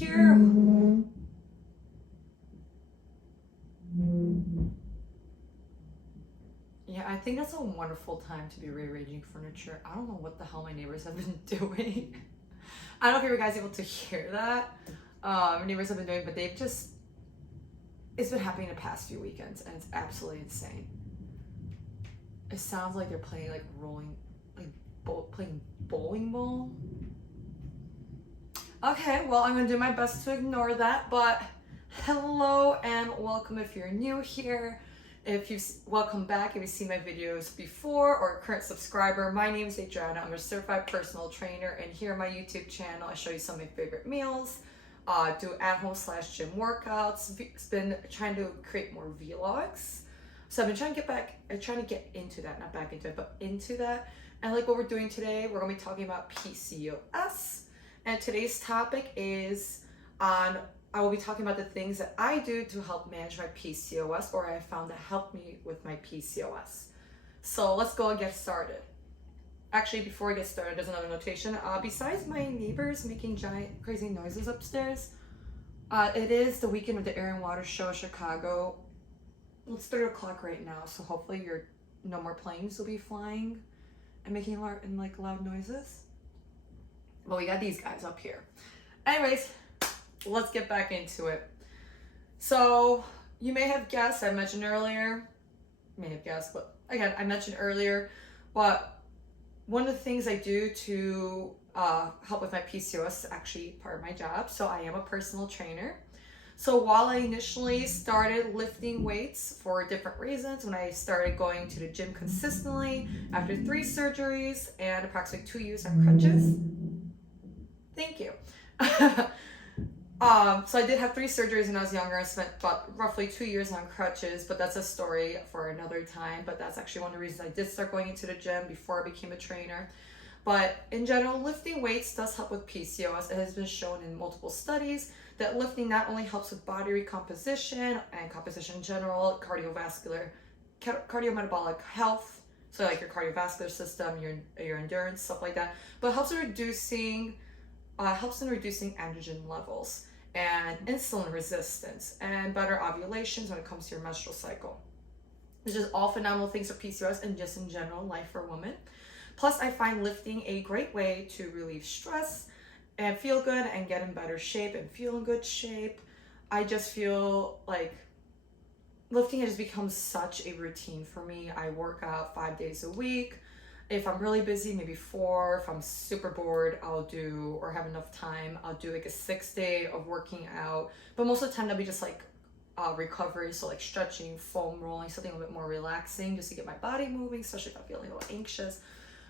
here. Yeah, I think that's a wonderful time to be rearranging furniture. I don't know what the hell my neighbors have been doing. I don't know if you guys are able to hear that. My neighbors have been doing, but it's been happening the past few weekends, and it's absolutely insane. It sounds like they're playing like playing bowling ball. Okay, well, I'm gonna do my best to ignore that, but hello and welcome if you're new here. Welcome back if you've seen my videos before or a current subscriber. My name is Adriana. I'm a certified personal trainer, and here on my YouTube channel, I show you some of my favorite meals, do at-home/gym workouts. It's been trying to create more vlogs. So I've been trying to get into that, not back into it, but into that. And like what we're doing today, we're gonna be talking about PCOS. And today's topic is I will be talking about the things that I do to help manage my PCOS, or I found that helped me with my PCOS. So let's go and get started. Actually, before I get started, there's another notation. Besides my neighbors making giant crazy noises upstairs, it is the weekend of the Air and Water Show in Chicago. It's 3 o'clock right now, so hopefully no more planes will be flying and making loud noises. But we got these guys up here. Anyways, let's get back into it. So you may have guessed, I mentioned earlier, but one of the things I do to help with my PCOS is actually part of my job. So I am a personal trainer. So while I initially started lifting weights for different reasons, when I started going to the gym consistently after 3 surgeries and approximately 2 years on crutches. Thank you. So I did have 3 surgeries when I was younger. I spent about roughly 2 years on crutches, but that's a story for another time. But that's actually one of the reasons I did start going into the gym before I became a trainer. But in general, lifting weights does help with PCOS. It has been shown in multiple studies that lifting not only helps with body recomposition and composition in general, cardiometabolic health, so like your cardiovascular system, your endurance, stuff like that, but helps in reducing androgen levels and insulin resistance and better ovulations when it comes to your menstrual cycle. Which is all phenomenal things for PCOS and just in general life for women. Plus, I find lifting a great way to relieve stress and feel good and get in better shape and feel in good shape. I just feel like lifting has become such a routine for me. I work out 5 days a week. If I'm really busy, maybe 4. If I'm super bored, or have enough time, I'll do like a 6-day of working out. But most of the time, that'll be just like recovery, so like stretching, foam rolling, something a little bit more relaxing just to get my body moving, especially if I'm feeling a little anxious.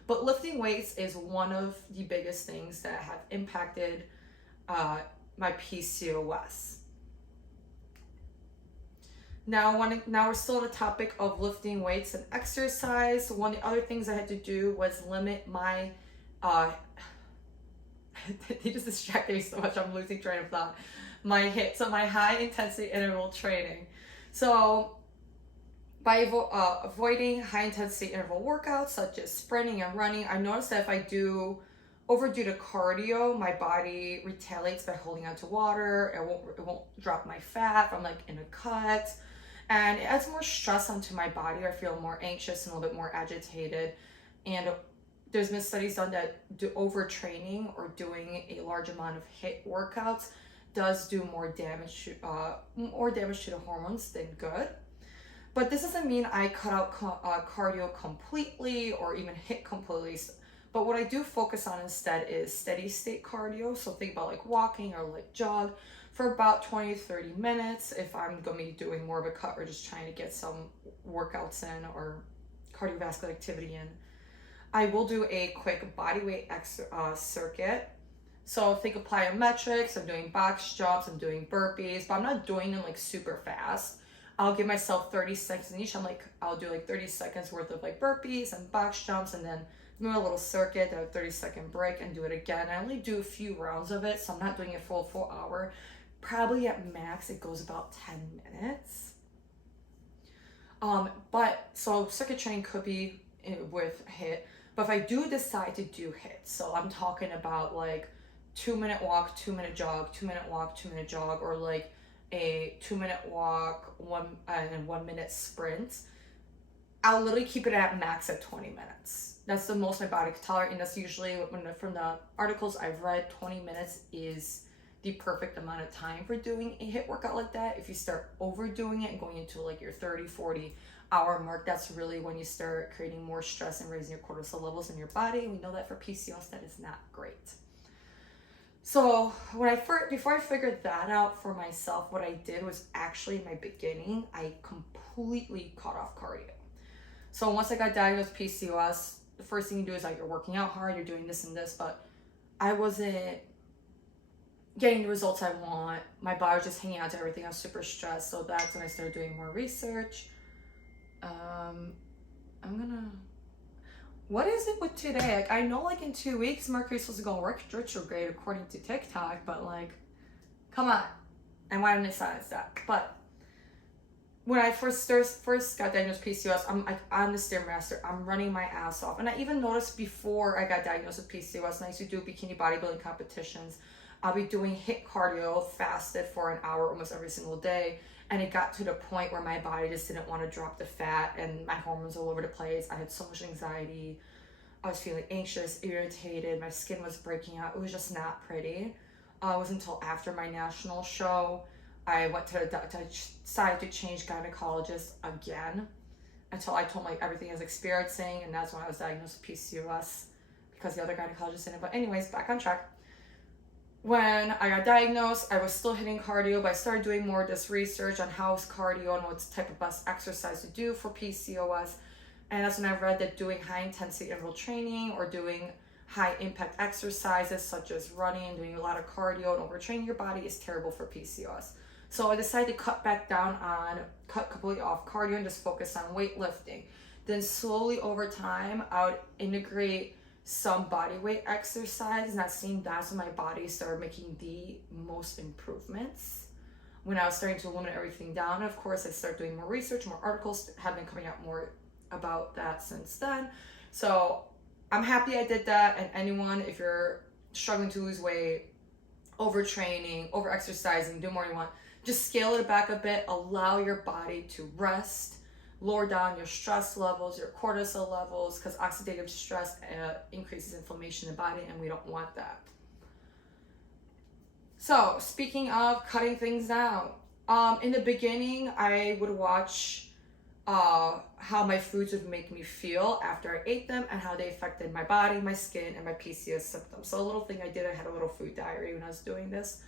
But lifting weights is one of the biggest things that have impacted my PCOS. Now we're still on the topic of lifting weights and exercise. One of the other things I had to do was limit my they just distract me so much, I'm losing train of thought. My high intensity interval training. So by avoiding high intensity interval workouts such as sprinting and running, I noticed that if I overdo the cardio, my body retaliates by holding onto water. It won't drop my fat if I'm like in a cut. And it adds more stress onto my body. I feel more anxious and a little bit more agitated. And there's been studies done that overtraining or doing a large amount of HIIT workouts does do more damage to the hormones than good. But this doesn't mean I cut out cardio completely or even HIIT completely. But what I do focus on instead is steady state cardio. So think about like walking or like jog for about 20 to 30 minutes if I'm going to be doing more of a cut or just trying to get some workouts in or cardiovascular activity in. I will do a quick bodyweight circuit. So think of plyometrics, I'm doing box jumps, I'm doing burpees, but I'm not doing them like super fast. I'll give myself 30 seconds in each. I'll do like 30 seconds worth of like burpees and box jumps and then do a little circuit, a 30-second break and do it again. I only do a few rounds of it, so I'm not doing a full hour. Probably at max, it goes about 10 minutes. So circuit training could be with HIIT, but if I do decide to do HIIT, so I'm talking about like 2-minute walk, 2-minute jog, 2-minute walk, 2-minute jog, or like a 2-minute walk, and 1-minute sprint, I'll literally keep it at max at 20 minutes. That's the most my body can tolerate, and that's usually from the articles I've read, 20 minutes is the perfect amount of time for doing a HIIT workout like that. If you start overdoing it and going into like your 30-40 hour mark, that's really when you start creating more stress and raising your cortisol levels in your body. We know that for PCOS, that is not great. So before I figured that out for myself, what I did was actually in my beginning, I completely cut off cardio. So once I got diagnosed with PCOS, the first thing you do is like you're working out hard, you're doing this and this, but I wasn't getting the results I want. My body was just hanging out to everything. I was super stressed. So that's when I started doing more research. What is it with today? Like, I know like in 2 weeks, Mercury's supposed to go retrograde according to TikTok, but like, come on. And why didn't I silence that? But when I first got diagnosed with PCOS, I'm like on the Stairmaster, I'm running my ass off. And I even noticed before I got diagnosed with PCOS, and I used to do bikini bodybuilding competitions, I'll be doing HIIT cardio, fasted for an hour almost every single day. And it got to the point where my body just didn't want to drop the fat and my hormones all over the place. I had so much anxiety. I was feeling anxious, irritated. My skin was breaking out. It was just not pretty. It wasn't until after my national show, I went to the doctor, I decided to change gynecologists again until I told everything I was experiencing. And that's when I was diagnosed with PCOS because the other gynecologist didn't. But anyways, back on track. When I got diagnosed, I was still hitting cardio, but I started doing more of this research on how's cardio and what's the type of best exercise to do for PCOS. And that's when I read that doing high intensity interval training or doing high impact exercises such as running, doing a lot of cardio and overtraining your body is terrible for PCOS. So I decided to cut completely off cardio and just focus on weightlifting. Then slowly over time, I would integrate some body weight exercise, and that's when my body started making the most improvements. When I was starting to eliminate everything down, of course, I started doing more research, more articles have been coming out more about that since then. So I'm happy I did that. And anyone, if you're struggling to lose weight, overtraining, over-exercising, do more you want, just scale it back a bit, allow your body to rest, lower down your stress levels, your cortisol levels, because oxidative stress increases inflammation in the body, and we don't want that. So speaking of cutting things down, in the beginning, I would watch how my foods would make me feel after I ate them and how they affected my body, my skin, and my PCOS symptoms. So a little thing I did, I had a little food diary when I was doing this.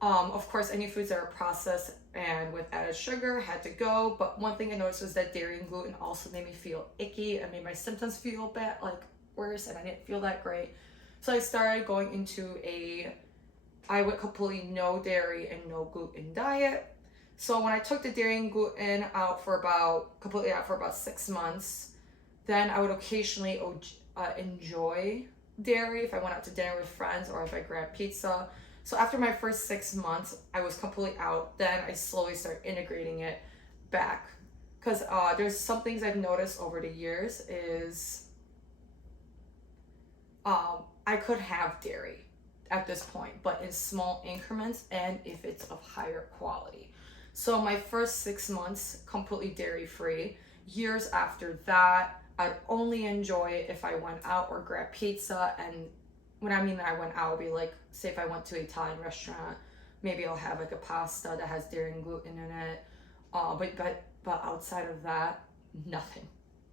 Of course, any foods that are processed and with added sugar had to go. But one thing I noticed was that dairy and gluten also made me feel icky and made my symptoms feel bad, like worse, and I didn't feel that great. So I started going into I went completely no dairy and no gluten diet. So when I took the dairy and gluten completely out for about 6 months, then I would occasionally enjoy dairy if I went out to dinner with friends or if I grabbed pizza. So after my first 6 months, I was completely out. Then I slowly started integrating it back. Because there's some things I've noticed over the years is I could have dairy at this point, but in small increments and if it's of higher quality. So my first 6 months, completely dairy-free. Years after that, I'd only enjoy it if I went out or grabbed pizza. And when I mean I went out, it would be like, say if I went to an Italian restaurant, maybe I'll have like a pasta that has dairy and gluten in it. But outside of that, nothing.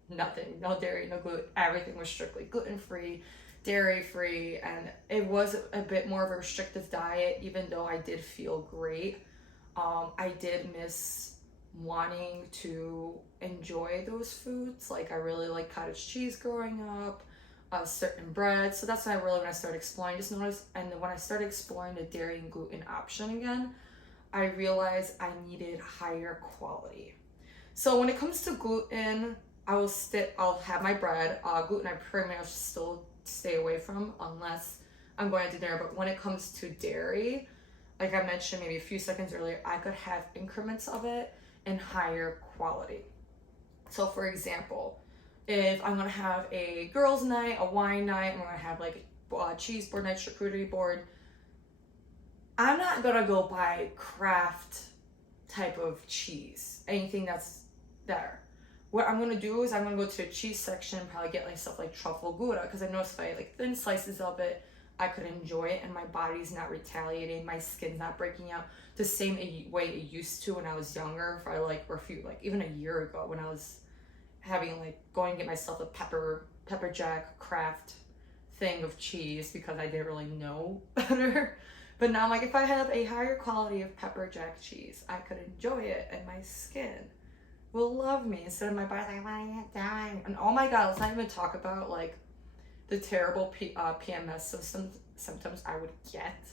No dairy, no gluten. Everything was strictly gluten-free, dairy-free, and it was a bit more of a restrictive diet, even though I did feel great. I did miss wanting to enjoy those foods. Like I really liked cottage cheese growing up, certain bread. So that's when I started exploring, just noticed. And when I started exploring the dairy and gluten option again, I realized I needed higher quality. So when it comes to gluten, I'll have my bread. Gluten I pretty much still stay away from unless I'm going to dinner. But when it comes to dairy, like I mentioned maybe a few seconds earlier, I could have increments of it in higher quality. So for example, if I'm gonna have a girls' night, a wine night, I'm gonna have like a cheese board night, charcuterie board, I'm not gonna go buy Kraft type of cheese, anything that's there. What I'm gonna do is I'm gonna go to the cheese section and probably get like stuff like truffle Gouda, because I noticed if I like thin slices of it, I could enjoy it and my body's not retaliating, my skin's not breaking out the same way it used to when I was younger. If I like, or a few, like even a year ago when I was having like going to get myself a pepper jack Kraft thing of cheese because I didn't really know better. But now I'm like, if I have a higher quality of pepper jack cheese, I could enjoy it and my skin will love me instead of my body like, why am I dying? And oh my God, let's not even talk about like the terrible PMS symptoms I would get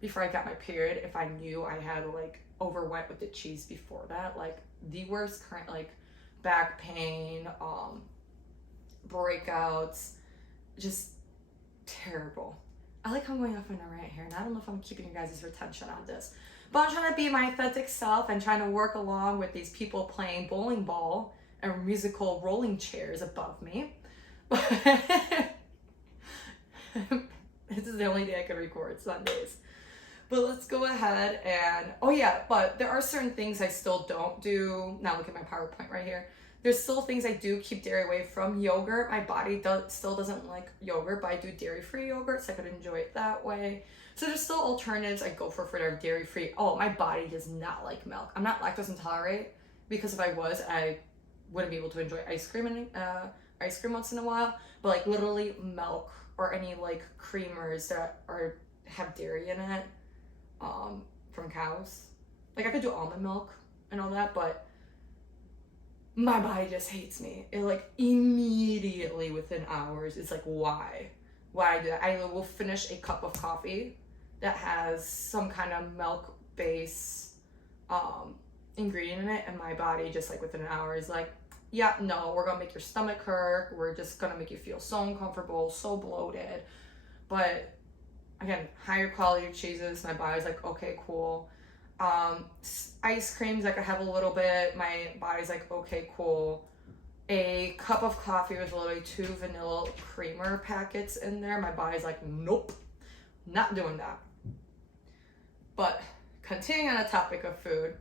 before I got my period if I knew I had like overwent with the cheese before that. Like the worst current, like back pain, breakouts, just terrible. I like how I'm going off on a rant here, and I don't know if I'm keeping you guys' attention on this, but I'm trying to be my authentic self and trying to work along with these people playing bowling ball and musical rolling chairs above me. This is the only day I can record, Sundays. But let's go ahead and, oh yeah, but there are certain things I still don't do. Now look at my PowerPoint right here. There's still things I do keep dairy away from. Yogurt, my body still doesn't like yogurt, but I do dairy-free yogurt, so I could enjoy it that way. So there's still alternatives I go for that are dairy-free. Oh, my body does not like milk. I'm not lactose intolerant, because if I was, I wouldn't be able to enjoy ice cream once in a while. But like literally milk or any like creamers that have dairy in it, from cows. Like I could do almond milk and all that, but my body just hates me. It like immediately within hours, it's like, why do that? I will finish a cup of coffee that has some kind of milk base ingredient in it, and my body just like within an hour is like, yeah, no, we're gonna make your stomach hurt, we're just gonna make you feel so uncomfortable, so bloated. But again, higher quality cheeses, my body's like, okay, cool. Ice creams, like I have a little bit, my body's like, okay, cool. A cup of coffee with literally 2 vanilla creamer packets in there, my body's like, nope, not doing that. But continuing on the topic of food,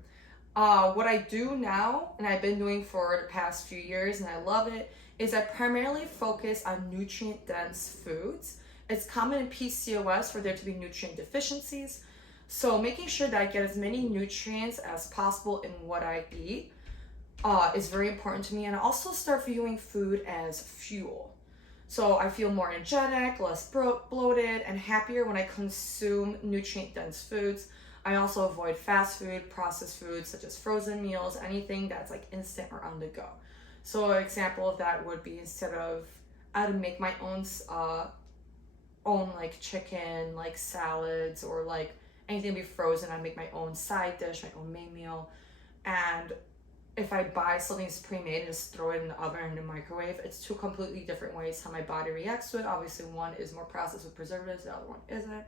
what I do now, and I've been doing for the past few years, and I love it, is I primarily focus on nutrient-dense foods. It's common in PCOS for there to be nutrient deficiencies. So making sure that I get as many nutrients as possible in what I eat is very important to me. And I also start viewing food as fuel. So I feel more energetic, less bloated, and happier when I consume nutrient-dense foods. I also avoid fast food, processed foods, such as frozen meals, anything that's like instant or on the go. So an example of that would be, instead of, I would make my own like chicken, like salads, or like anything be frozen. I make my own side dish, my own main meal. And if I buy something that's pre-made and just throw it in the oven or in the microwave, it's 2 completely different ways how my body reacts to it. Obviously, one is more processed with preservatives, the other one isn't.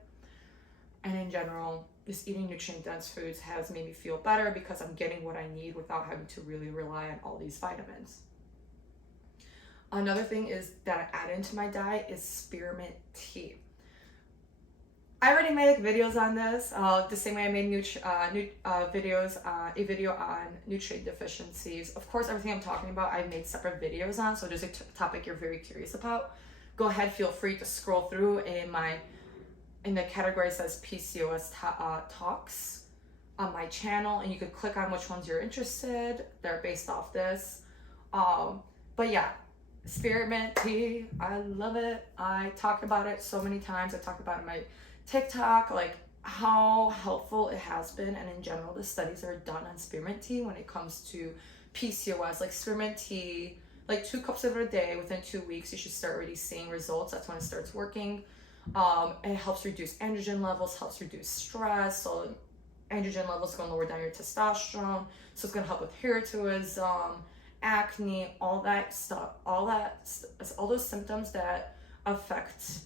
And in general, just eating nutrient-dense foods has made me feel better because I'm getting what I need without having to really rely on all these vitamins. Another thing is that I add into my diet is spearmint tea. I already made like videos on this, the same way I made a video on nutrient deficiencies. Of course, everything I'm talking about, I've made separate videos on, so there's a topic you're very curious about, go ahead, feel free to scroll through in the category that says PCOS Talks on my channel, and you could click on which ones you're interested. They're based off this. But yeah, spearmint tea, I love it. I talk about it so many times. I talked about it in my TikTok, like how helpful it has been, and in general the studies that are done on spearmint tea when it comes to PCOS. Like spearmint tea, like 2 cups of it a day, within 2 weeks you should start already seeing results. That's when it starts working. It helps reduce androgen levels, helps reduce stress, so androgen levels are going to lower down your testosterone, so it's going to help with hirsutism, acne, all that stuff, all those symptoms that affect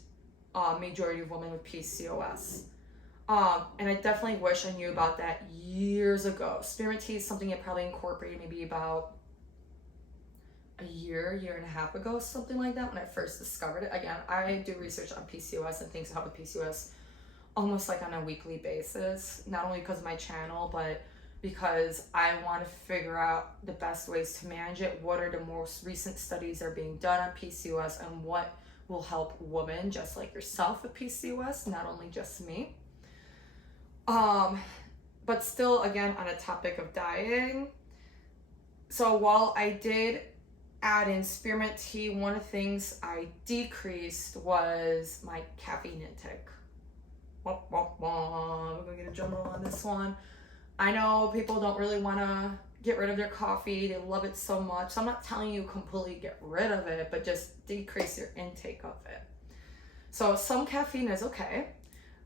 majority of women with PCOS. And I definitely wish I knew about that years ago. Spearmint tea is something I probably incorporated maybe about a year and a half ago, something like that, when I first discovered it. Again, I do research on PCOS and things that help with PCOS almost like on a weekly basis, not only because of my channel, but because I want to figure out the best ways to manage it. What are the most recent studies that are being done on PCOS, and what will help women just like yourself with PCOS, not only just me. But still, again, on a topic of dieting. So while I did add in spearmint tea, one of the things I decreased was my caffeine intake. We're gonna get a drum roll on this one. I know people don't really want to get rid of their coffee. They love it so much. So I'm not telling you completely get rid of it, but just decrease your intake of it. So some caffeine is okay.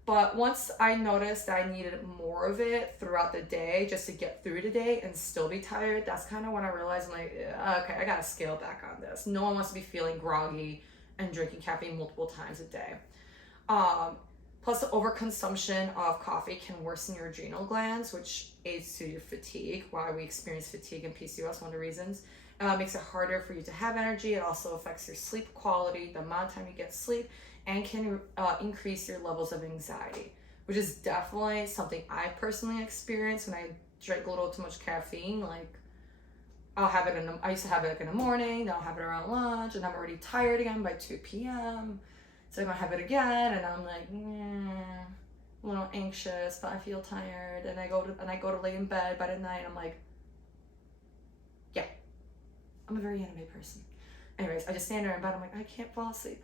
But once I noticed that I needed more of it throughout the day just to get through the day and still be tired, that's kind of when I realized, I'm like, okay, I gotta scale back on this. No one wants to be feeling groggy and drinking caffeine multiple times a day. Plus, the overconsumption of coffee can worsen your adrenal glands, which aids to your fatigue. Why we experience fatigue in PCOS, one of the reasons. It makes it harder for you to have energy. It also affects your sleep quality, the amount of time you get sleep, and can increase your levels of anxiety, which is definitely something I personally experienced when I drank a little too much caffeine. Like, I used to have it like in the morning, then I'll have it around lunch, and I'm already tired again by 2 p.m. So I'm gonna have it again, and I'm like, a little anxious, but I feel tired, and I go to lay in bed by the night. I'm like, yeah, I'm a very anime person. Anyways, I just stand there in bed. I'm like, I can't fall asleep.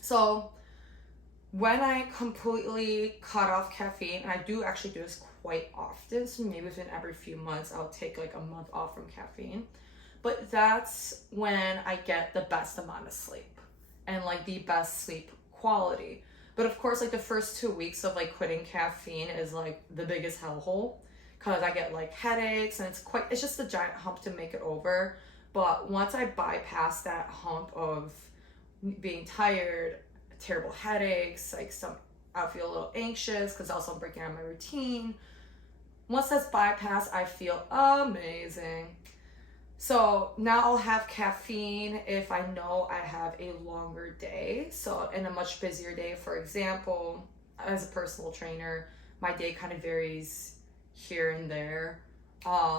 So when I completely cut off caffeine, and I do actually do this quite often, so maybe within every few months I'll take like a month off from caffeine, but that's when I get the best amount of sleep and like the best sleep quality. But of course, like the first 2 weeks of like quitting caffeine is like the biggest hellhole, because I get like headaches, and it's just a giant hump to make it over. But once I bypass that hump of being tired, terrible headaches, I feel a little anxious because also I'm breaking out my routine. Once that's bypassed, I feel amazing. So now I'll have caffeine if I know I have a longer day. So in a much busier day, for example, as a personal trainer, my day kind of varies here and there.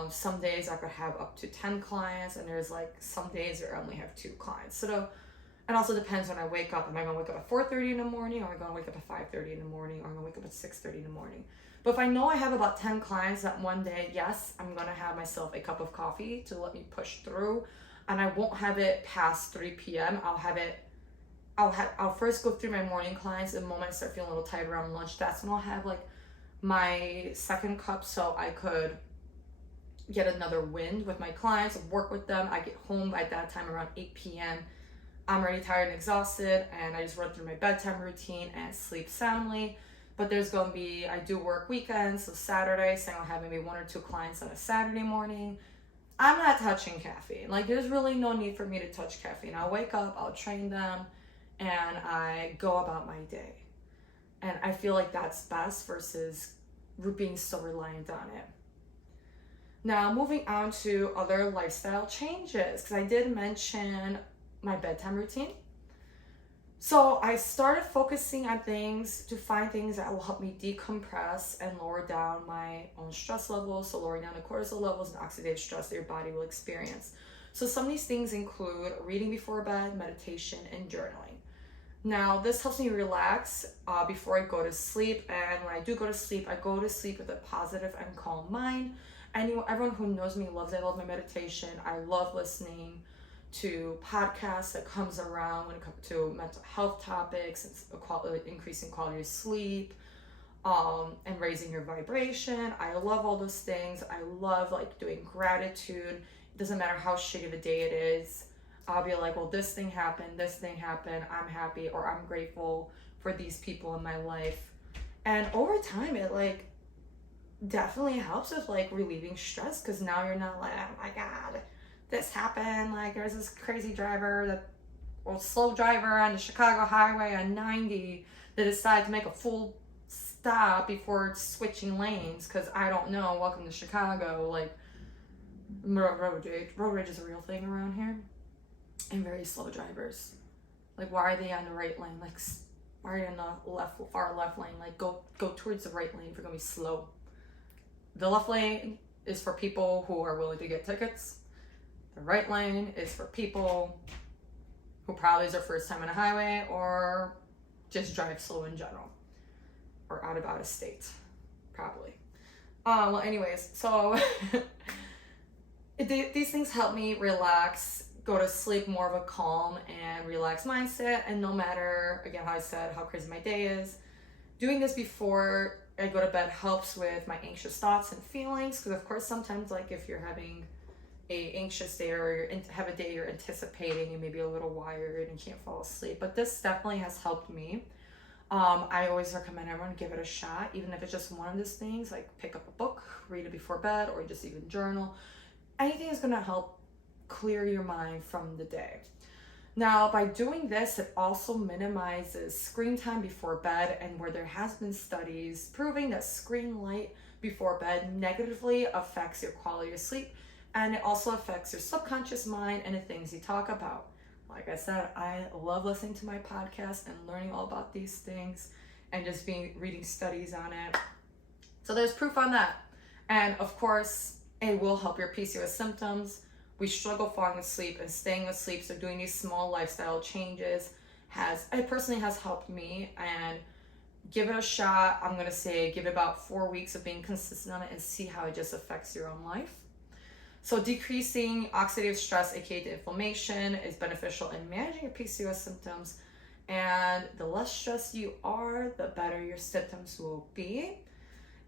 Some days I could have up to 10 clients, and there's like some days where I only have 2 clients. And also depends when I wake up. Am I gonna wake up at 4:30 in the morning, or am I gonna wake up at 5:30 in the morning, or am I gonna wake up at 6:30 in the morning? But if I know I have about 10 clients that one day, yes, I'm gonna have myself a cup of coffee to let me push through, and I won't have it past 3 p.m. I'll first go through my morning clients. The moment I start feeling a little tired around lunch, that's when I'll have like my second cup, so I could get another wind with my clients, work with them. I get home by that time around 8 p.m. I'm already tired and exhausted, and I just run through my bedtime routine and sleep soundly. But I do work weekends, so Saturday, saying I'll have maybe 1 or 2 clients on a Saturday morning. I'm not touching caffeine. Like, there's really no need for me to touch caffeine. I'll wake up, I'll train them, and I go about my day. And I feel like that's best versus being so reliant on it. Now, moving on to other lifestyle changes, because I did mention my bedtime routine. So I started focusing on things to find things that will help me decompress and lower down my own stress levels, so lowering down the cortisol levels and oxidative stress that your body will experience. So some of these things include reading before bed, meditation, and journaling. Now, this helps me relax before I go to sleep, and when I do go to sleep, I go to sleep with a positive and calm mind. Everyone who knows me loves I love my meditation. I love listening to podcasts that comes around when it comes to mental health topics, increasing quality of sleep, and raising your vibration. I love all those things. I love like doing gratitude. It doesn't matter how shitty of a day it is. I'll be like, well, this thing happened, I'm happy, or I'm grateful for these people in my life. And over time, it like definitely helps with like relieving stress, because now you're not like, oh my God, this happened. Like, there's this crazy slow driver on the Chicago highway on 90 that decided to make a full stop before switching lanes, because I don't know, welcome to Chicago, like road rage is a real thing around here. And very slow drivers, like, why are they on the right lane? Like, Why are you in the far left lane? Like go towards the right lane if you're gonna be slow. The left lane is for people who are willing to get tickets. The right lane is for people who probably is their first time on a highway or just drive slow in general, or out of state, probably. Well, anyways, so these things help me relax, go to sleep more of a calm and relaxed mindset. And no matter, again, how I said, how crazy my day is, doing this before I go to bed helps with my anxious thoughts and feelings. Because of course, sometimes like if you're having a anxious day or have a day you're anticipating, you may be a little wired and can't fall asleep. But this definitely has helped me. I always recommend everyone give it a shot, even if it's just one of these things, like pick up a book, read it before bed, or just even journal. Anything is going to help clear your mind from the day. Now, by doing this, it also minimizes screen time before bed, and where there has been studies proving that screen light before bed negatively affects your quality of sleep, and it also affects your subconscious mind and the things you talk about. Like I said, I love listening to my podcast and learning all about these things and just reading studies on it. So there's proof on that. And of course, it will help your PCOS symptoms. We struggle falling asleep and staying asleep, so doing these small lifestyle changes it personally has helped me. And give it a shot. I'm going to say give it about 4 weeks of being consistent on it and see how it just affects your own life. So decreasing oxidative stress, aka the inflammation, is beneficial in managing your PCOS symptoms. And the less stressed you are, the better your symptoms will be.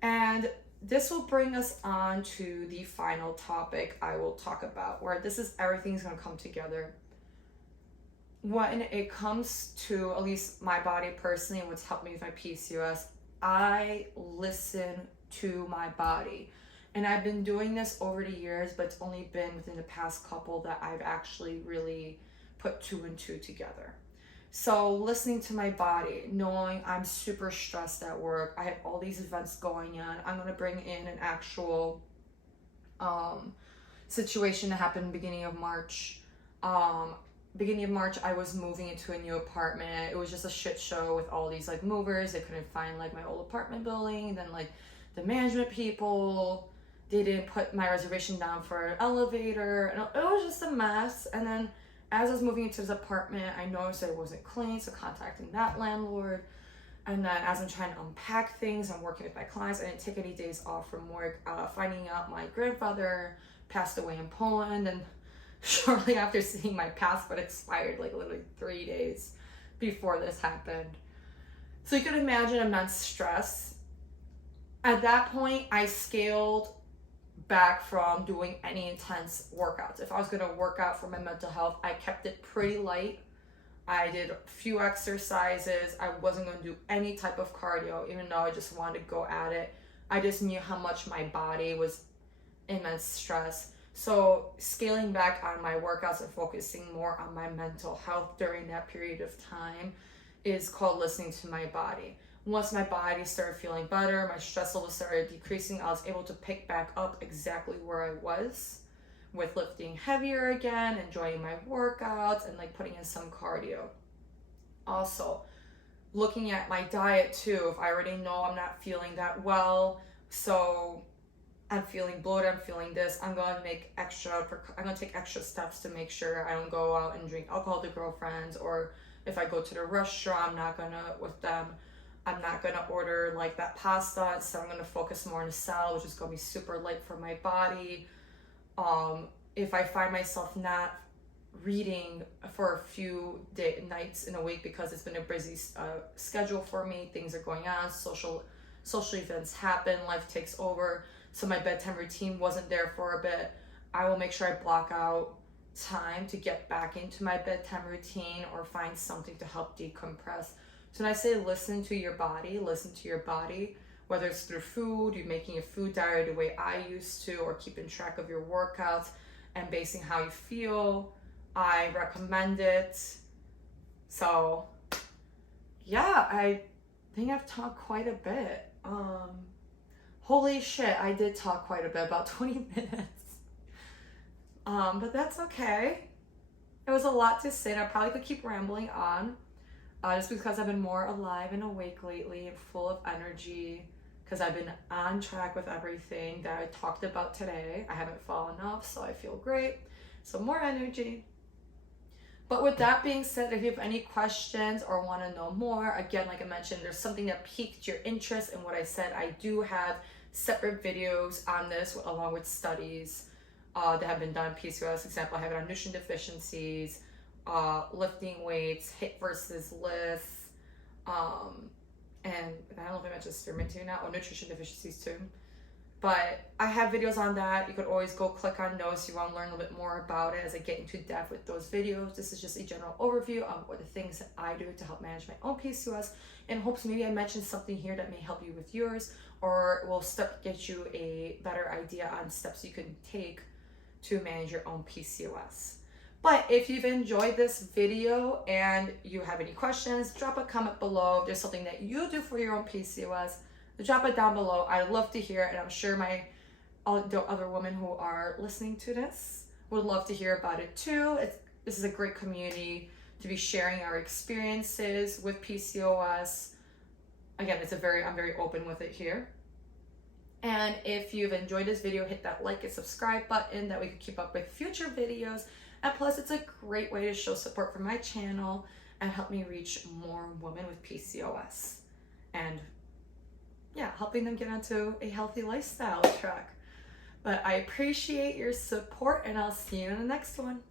And this will bring us on to the final topic I will talk about, where everything's going to come together. When it comes to, at least my body personally, and what's helped me with my PCOS, I listen to my body. And I've been doing this over the years, but it's only been within the past couple that I've actually really put 2 and 2 together. So listening to my body, knowing I'm super stressed at work, I have all these events going on, I'm going to bring in an actual situation that happened beginning of March. Beginning of March, I was moving into a new apartment. It was just a shit show with all these like movers. They couldn't find like my old apartment building. And then like the management people, they didn't put my reservation down for an elevator, and it was just a mess. And then as I was moving into this apartment, I noticed that it wasn't clean, so contacting that landlord. And then as I'm trying to unpack things, I'm working with my clients. I didn't take any days off from work, finding out my grandfather passed away in Poland, and shortly after seeing my passport expired, like literally 3 days before this happened. So you can imagine immense stress. At that point, I scaled back from doing any intense workouts. If I was going to work out for my mental health, I kept it pretty light. I did a few exercises. I wasn't going to do any type of cardio, even though I just wanted to go at it. I just knew how much my body was immense stress. So scaling back on my workouts and focusing more on my mental health during that period of time is called listening to my body. Once my body started feeling better, my stress levels started decreasing, I was able to pick back up exactly where I was with lifting heavier again, enjoying my workouts, and like putting in some cardio. Also, looking at my diet too. If I already know I'm not feeling that well, so I'm feeling bloated, I'm feeling this, I'm going to take extra steps to make sure I don't go out and drink alcohol with girlfriends, or if I go to the restaurant, I'm not gonna order like that pasta, so I'm gonna focus more on the salad, which is gonna be super light for my body. If I find myself not reading for a few nights in a week because it's been a busy schedule for me, things are going on, social events happen, life takes over, so my bedtime routine wasn't there for a bit, I will make sure I block out time to get back into my bedtime routine or find something to help decompress. So when I say listen to your body, whether it's through food, you're making a food diary the way I used to, or keeping track of your workouts and basing how you feel, I recommend it. So yeah, I think I've talked quite a bit. Holy shit, I did talk quite a bit, about 20 minutes. But that's okay. It was a lot to say, and I probably could keep rambling on. just because I've been more alive and awake lately and full of energy, because I've been on track with everything that I talked about today. I haven't fallen off, so I feel great. So more energy. But with that being said, if you have any questions or want to know more, again, like I mentioned, there's something that piqued your interest in what I said. I do have separate videos on this along with studies that have been done. PCOS, example, I have it on nutrient deficiencies, lifting weights, hit versus lists, and I don't know if I mentioned spearmint too now, or nutrition deficiencies too. But I have videos on that. You could always go click on those if you want to learn a little bit more about it as I get into depth with those videos. This is just a general overview of what the things that I do to help manage my own PCOS, in hopes maybe I mentioned something here that may help you with yours, or will get you a better idea on steps you can take to manage your own PCOS. But if you've enjoyed this video and you have any questions, drop a comment below. If there's something that you do for your own PCOS, drop it down below. I'd love to hear it, and I'm sure the other women who are listening to this would love to hear about it too. This is a great community to be sharing our experiences with PCOS. Again, I'm very open with it here. And if you've enjoyed this video, hit that like and subscribe button that we can keep up with future videos. And plus, it's a great way to show support for my channel and help me reach more women with PCOS. And yeah, helping them get onto a healthy lifestyle track. But I appreciate your support, and I'll see you in the next one.